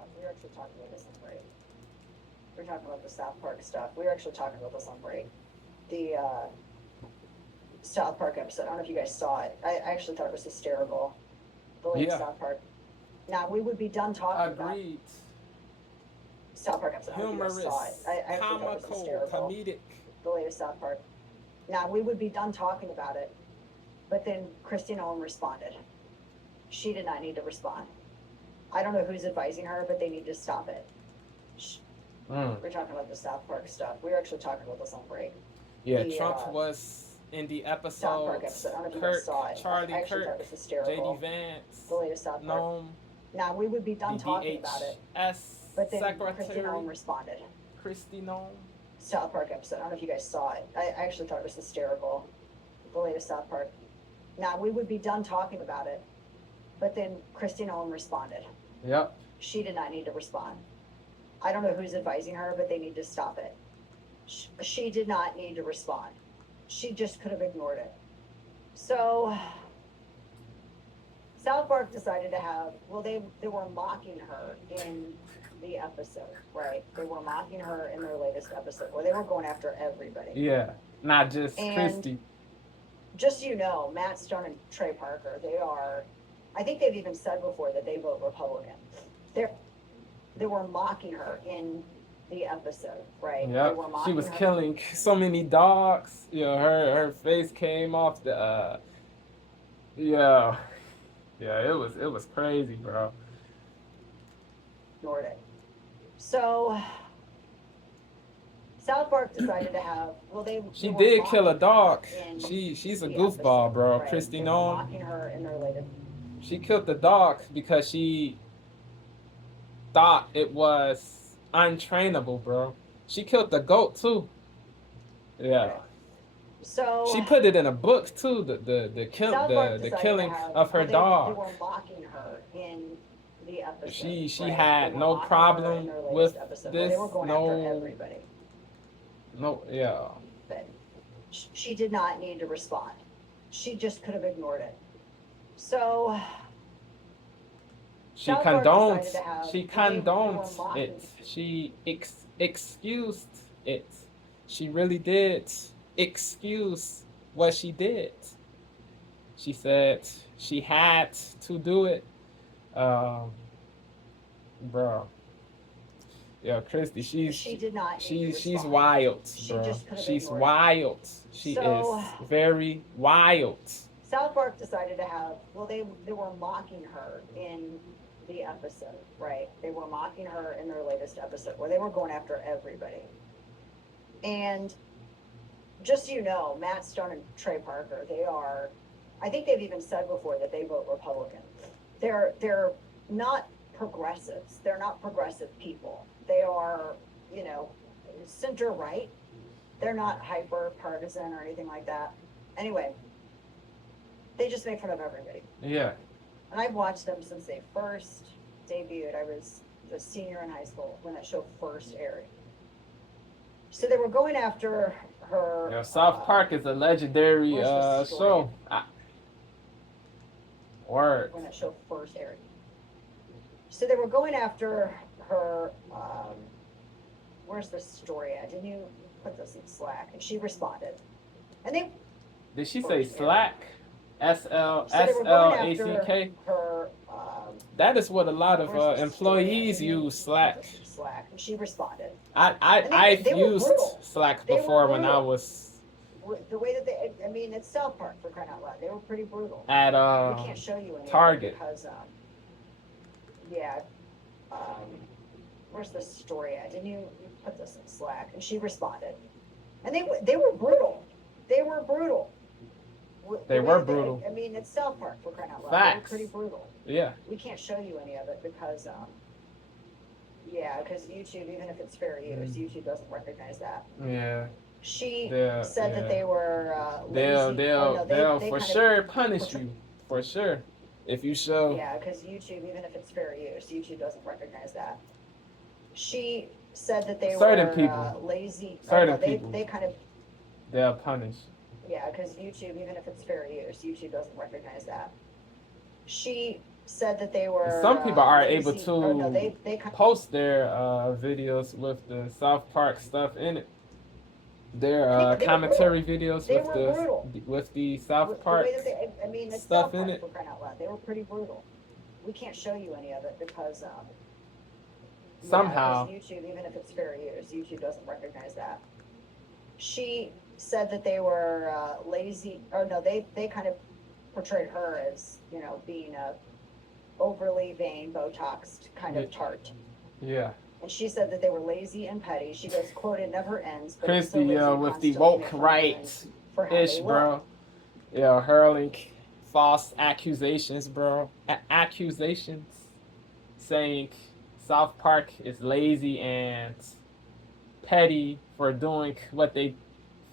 stuff. We were actually talking about this on break. We were talking about the South Park stuff. We were actually talking about this on break. The South Park episode. I don't know if you guys saw it. I actually thought it was hysterical. The latest South Park. Now we would be done talking about South Park episode. I don't know if you guys saw it. I actually thought it was hysterical. Comedic. The latest South Park. Now we would be done talking about it, but then Kristi and Noem responded. She did not need to respond. I don't know who's advising her, but they need to stop it. We're talking about the South Park stuff. We were actually talking about this on break. Yeah, Trump was in the episode. South Park episode. I don't know if you guys saw it. Charlie I actually thought it was hysterical. JD Vance. The latest South Park. Noem. Now we would be done talking about it. But then Kristi and Noem responded. Kristi Noem. South Park episode. I don't know if you guys saw it. I actually thought it was hysterical. The latest South Park. Now we would be done talking about it. But then Kristi and Noem responded. Yep. She did not need to respond. I don't know who's advising her, but they need to stop it. She did not need to respond. She just could have ignored it. So South Park decided to have, well, they were mocking her in the episode, right? They were mocking her in their latest episode where they were going after everybody. Yeah, not just Kristi. Just so you know, Matt Stone and Trey Parker, they are, I think they've even said before that they vote Republican. They were mocking her in the episode, right? Yeah, she was killing so many dogs. You know, her face came off the. Yeah, it was crazy, bro. Ignored it. So South Park decided to have. Well, she did kill a dog. She's a goofball, bro. Right? Kristi Noem. Mocking her in their latest. She killed the dog because she thought it was untrainable, bro. She killed the goat too. Yeah. Okay. So she put it in a book too. The killing of her dog. They were mocking her in the episode. She had no problem with this. They were going after everybody. No, yeah. But she did not need to respond. She just could have ignored it. So she condoned it. She excused it. She really did excuse what she did. She said she had to do it. Bro. Yeah, Kristi, she's wild, bro. She's wild. She is very wild. South Park decided to have, well, they were mocking her in the episode, right? They were mocking her in their latest episode where they were going after everybody. And just so you know, Matt Stone and Trey Parker, they are, I think they've even said before that they vote Republican. They're not progressives. They're not progressive people. They are, you know, center right. They're not hyper partisan or anything like that. Anyway, they just make fun of everybody. Yeah. And I've watched them since they first debuted. I was a senior in high school when that show first aired. So they were going after her. Yeah, South Park is a legendary show. Word. When that show first aired. So they were going after her. Where's the story at? Didn't you put this in Slack? And she responded. And they. Did she say Slack? SLACK. That is what a lot of employees use, Slack. Slack. And she responded. I've used Slack before when I was. The way that I mean, it's South Park for crying out loud. They were pretty brutal. At we can't show you any Target. Because where's the story at? Didn't you put this in Slack? And she responded. And they were brutal. They were brutal. They were brutal. I mean, it's South Park for crying out loud. Facts. They were pretty brutal. Yeah. We can't show you any of it because because YouTube, even if it's fair use, YouTube doesn't recognize that. Yeah. She said that they were lazy. They'll for sure punish you. For sure. If you show. Yeah, because YouTube, even if it's fair use, YouTube doesn't recognize that. She said that they were lazy. Certain people. They kind of. They'll punish. Yeah, because YouTube, even if it's fair use, YouTube doesn't recognize that. She said that they were Some people are able lazy. Oh no, to they kind post their videos with the South Park stuff in it. Their I think, but they were commentary brutal. videos They were brutal. with the South The way Park that they, I mean, it's stuff South in Park it. for crying out loud. They were pretty brutal. We can't show you any of it because, Somehow, because YouTube, even if it's fair use, YouTube doesn't recognize that. She said that they were lazy. Or no, they kind of portrayed her as, being a overly vain, Botoxed kind of tart. yeah. And she said that they were lazy and petty. She goes, quote, "It never ends, but it's so Kristi, lazy to with the constantly woke make fun of right women for how ish, they look." bro. Yeah, hurling false accusations, bro. Accusations saying South Park is lazy and petty for doing what they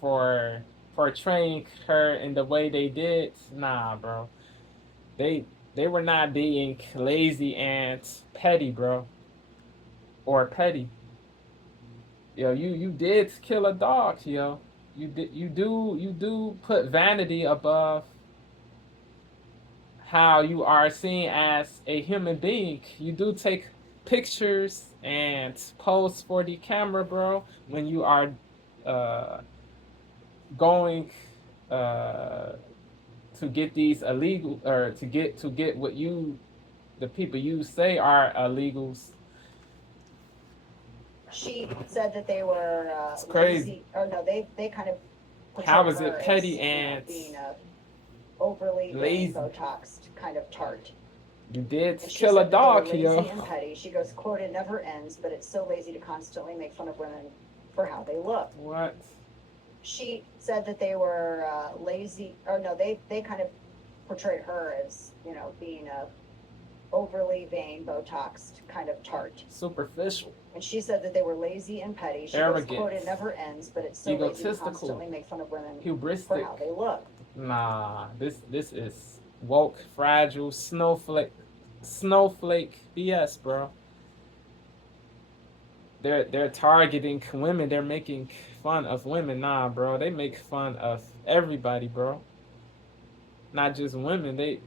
for portraying her in the way they did. Nah, bro. They they were not being lazy and petty, bro. Or petty. Yo, you did kill a dog, yo. You do put vanity above how you are seen as a human being. You do take pictures and pose for the camera, bro, when you are uh, going uh, to get these illegal or to get what you the people you say are illegals. She said that they were It's crazy. lazy. Or no, they kind of How portrayed is it her petty as, and being a overly vain, lazy? Botoxed kind of tart. You did And she kill a said that they were dog, lazy yo. and petty. She goes, quote, "It never ends, but it's so lazy to constantly make fun of women for how they look." What? She said that they were lazy. Or no, they kind of portrayed her as, being a overly vain, Botoxed kind of tart. Superficial. And she said that they were lazy and petty. She Arrogant. goes, quote, "It never ends, but it's so lazy to Egotistical. constantly make fun of women for Hubristic. how they look." Nah, this is woke, fragile, snowflake BS, bro. They're targeting women. They're making fun of women. Nah, bro. They make fun of everybody, bro. Not just women.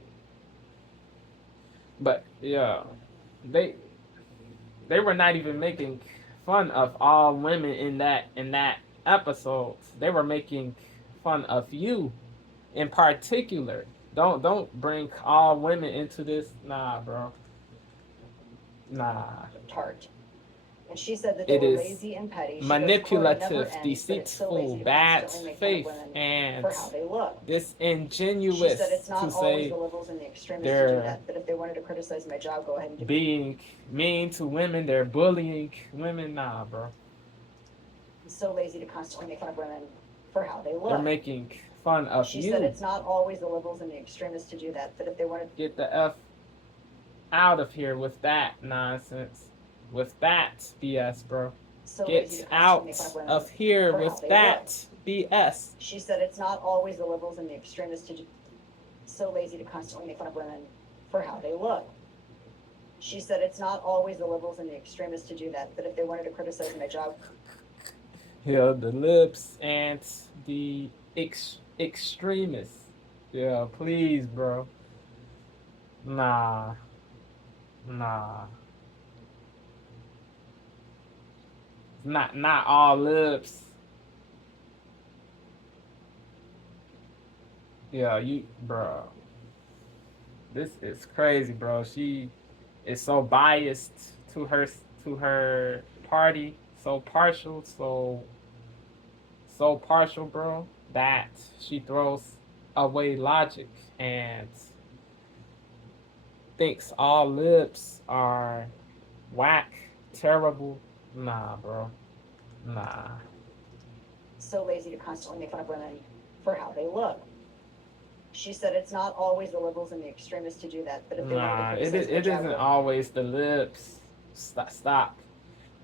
But yeah, they they were not even making fun of all women in that episode. They were making fun of you in particular. Don't bring all women into this. Nah, bro. Nah. Tart. And she said that they It were is lazy and petty. She manipulative, goes, quote, "It never ends, but it's so deceitful, lazy to bad constantly make fun of faith, women and for how they look." disingenuous She said it's to not always say the liberals and the extremists to do they're that. That if they wanted to criticize my job, go ahead and do it. being mean to women, they're bullying women. Nah, bro. It's so lazy to constantly make fun of women for how they They're look. making fun of She you. said it's not always the liberals and the extremists to do that. That if they wanted to Get the F out of here with that nonsense. With that BS, bro. so Get lazy to out constantly make fun of women of here for how with they that BS. She said it's not always the liberals and the extremists to do. So lazy to constantly make fun of women for how they look. She said it's not always the liberals and the extremists to do that. That if they wanted to criticize my job. Yeah, the lips and the extremists. Yeah, please, bro. Nah. Nah. Not all lips. Yeah, bro. This is crazy, bro. She is so biased to her party, so partial, bro, that she throws away logic and thinks all lips are whack, terrible. Nah, bro. Nah. So lazy to constantly make fun of women for how they look. She said it's not always the liberals and the extremists to do that. But if they Nah, wanted to criticize it isn't always the lips. Stop.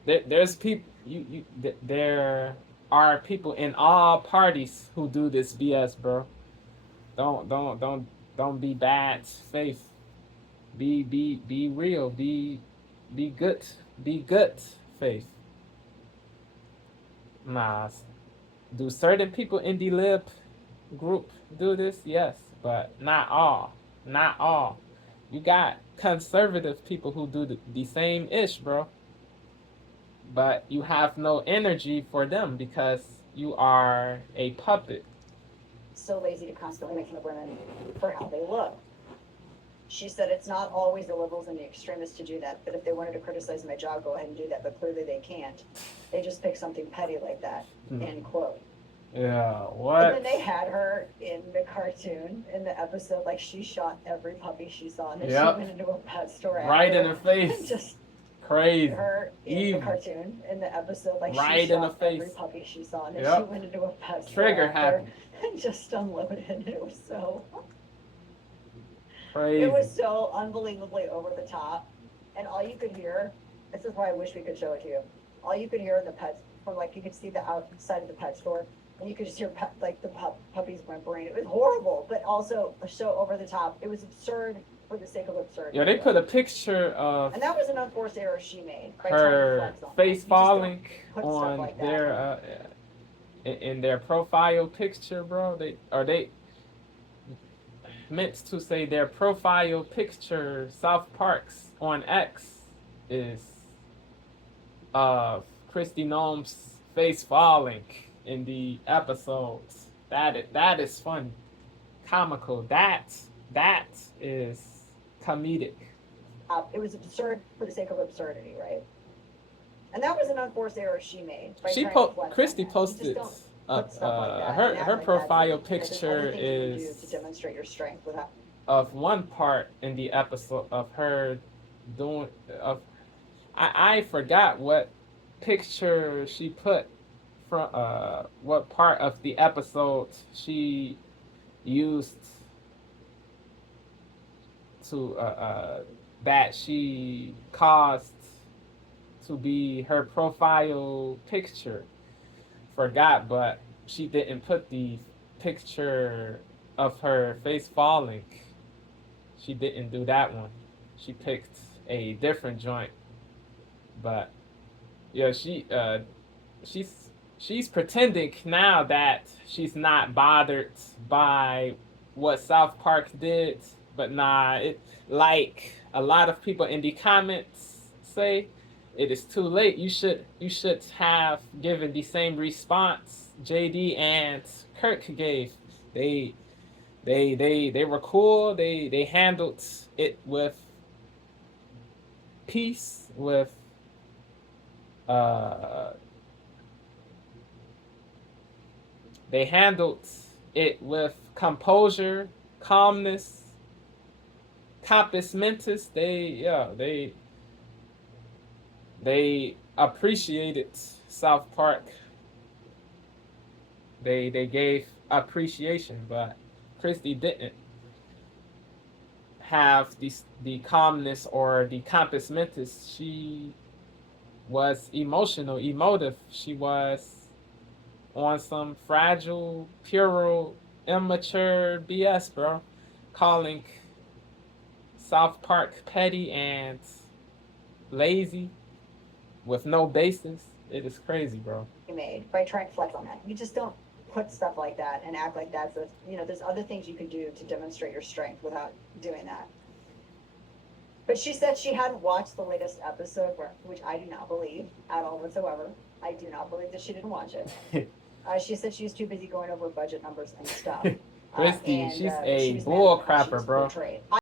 There's people. There are people in all parties who do this BS, bro. Don't be bad faith. Be real. Be good. Be good faith. Nah. Do certain people in the lib group do this? Yes, but not all. Not all. You got conservative people who do the same ish, bro. But you have no energy for them because you are a puppet. So lazy to constantly make fun of women for how they look. She said it's not always the liberals and the extremists to do that, but if they wanted to criticize my job, go ahead and do that, but clearly they can't. They just pick something petty like that, end quote. Yeah, what? And then they had her in the cartoon, in the episode, like she shot every puppy she saw, and then Yep. she went into a pet store Right after, in her face. just Crazy. her in Evil. the cartoon, in the episode, like Right she in the shot face. every puppy she saw, and then Yep. she went into a pet store Trigger after, happy. and just unloaded, and it was so... Crazy. It was so unbelievably over the top, and all you could hear, this is why I wish we could show it to you, all you could hear in the pets, from like you could see the outside of the pet store, and you could just hear like the puppies whimpering. It was horrible, but also so over the top. It was absurd for the sake of absurd. Yeah, they put a picture of and that was an unforced error she made by her trying to flex on face that. falling put stuff on like that. their in their profile picture, bro. They meant to say their profile picture, South Park's on X, is of Kristi Noem's face falling in the episodes. That is funny, comical. That is comedic. It was absurd for the sake of absurdity, right? And that was an unforced error she made. Kristi posted her profile picture is to demonstrate your strength without of one part in the episode of her doing of I forgot what picture she put from what part of the episode she used to that she caused to be her profile picture. Forgot, but she didn't put the picture of her face falling. She didn't do that one. She picked a different joint. But yeah, she's pretending now that she's not bothered by what South Park did, but nah, it like a lot of people in the comments say, it is too late. You should have given the same response JD and Kirk gave. They were cool. They handled it with peace, with they handled it with composure, calmness, compos mentis. They appreciated South Park. They gave appreciation, but Kristi didn't have the calmness or the compos mentis. She was emotive. She was on some fragile, puerile, immature BS, bro. Calling South Park petty and lazy with no basis. It is crazy, bro. Made by trying to flex on that. You just don't put stuff like that and act like that. So, there's other things you can do to demonstrate your strength without doing that. But she said she hadn't watched the latest episode, which I do not believe at all whatsoever. I do not believe that she didn't watch it. She said she was too busy going over budget numbers and stuff. Kristi, she's a bull crapper, bro.